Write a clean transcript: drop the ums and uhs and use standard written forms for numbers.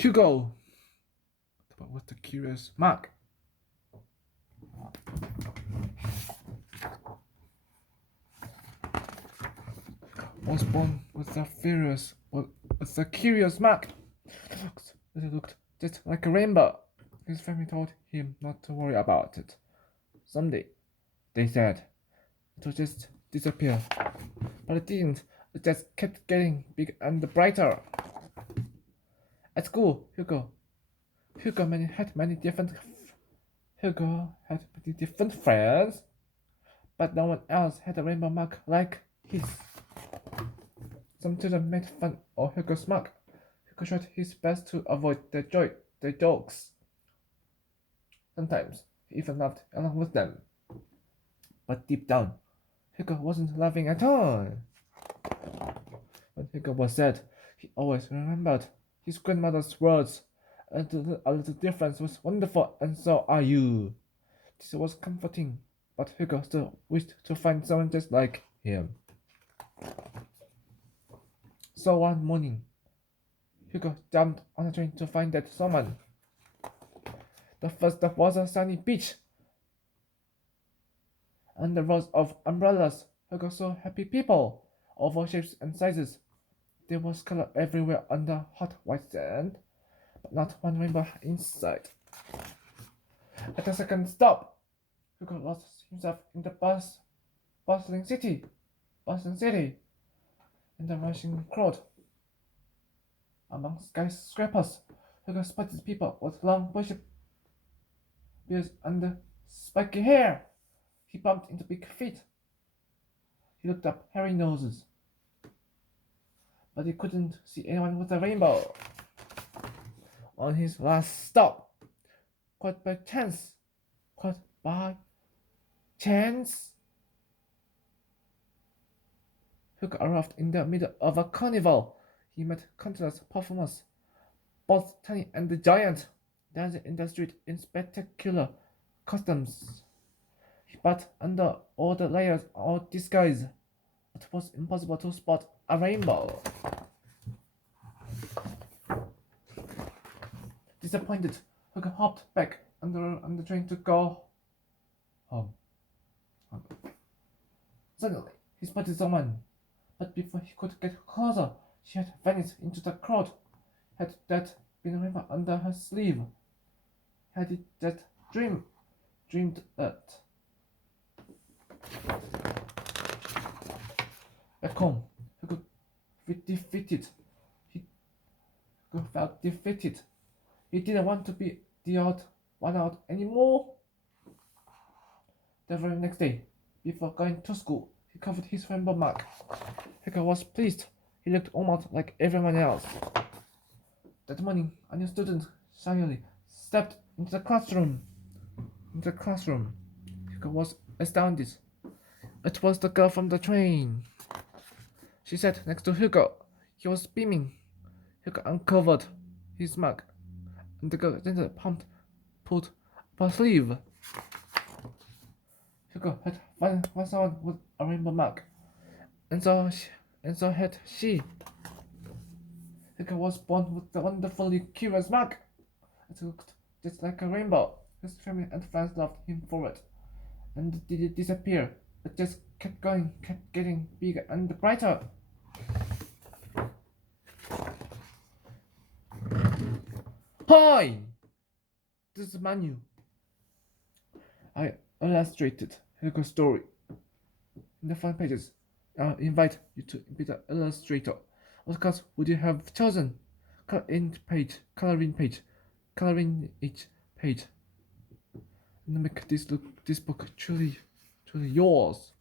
Hugo. But with the curious mark. Was born with a curious mark. It looked just like a rainbow. His family told him not to worry about it. Someday, they said, it would just disappear. But it didn't. It just kept getting bigger and brighter. At school, Hugo had many different friends, but no one else had a rainbow mark like his. Some children made fun of Hugo's mark. Hugo tried his best to avoid their jokes. Sometimes he even laughed along with them. But deep down, Hugo wasn't laughing at all. When Hugo was sad, he always remembered his grandmother's words. A little difference was wonderful, and so are you. This was comforting, but Hugo still wished to find someone just like him. So one morning, Hugo jumped on a train to find that someone. The first stop was a sunny beach. Under rows of umbrellas, Hugo saw happy people, of all shapes and sizes. There was color everywhere on the hot white sand, but not one rainbow inside. At the second stop, Hugo lost himself in the bustling city, in the rushing crowd. Among skyscrapers, Hugo spotted people with long bushy beards and spiky hair. He bumped into big feet. He looked up hairy noses, but he couldn't see anyone with a rainbow. On his last stop, quite by chance, Hugo arrived in the middle of a carnival. He met countless performers, both tiny and giant, dancing in the street in spectacular costumes. But under all the layers of disguise, it was impossible to spot a rainbow. Disappointed, Hugo hopped back on the train to go home. Suddenly, he spotted someone, but before he could get closer, she had vanished into the crowd. Had that been a rainbow under her sleeve? Had it that dreamed it? Back home, Hugo felt defeated. He didn't want to be the odd one out anymore. The very next day, before going to school, he covered his rainbow mark. Hugo was pleased. He looked almost like everyone else. That morning, a new student shyly stepped into the classroom. Hugo was astounded. It was the girl from the train. She sat next to Hugo. He was beaming. Hugo uncovered his mark, and the girl then pulled up her sleeve. Hugo had found someone with a rainbow mark, and so had she. Hugo was born with the wonderfully curious mark. It looked just like a rainbow. His family and friends loved him for it, and it didn't disappear. It just kept going, kept getting bigger and brighter. Hi! This is Manu. I illustrated Hugo's story. In the front pages, I invite you to be the illustrator. What colors would you have chosen? Coloring each page. And make this book truly yours.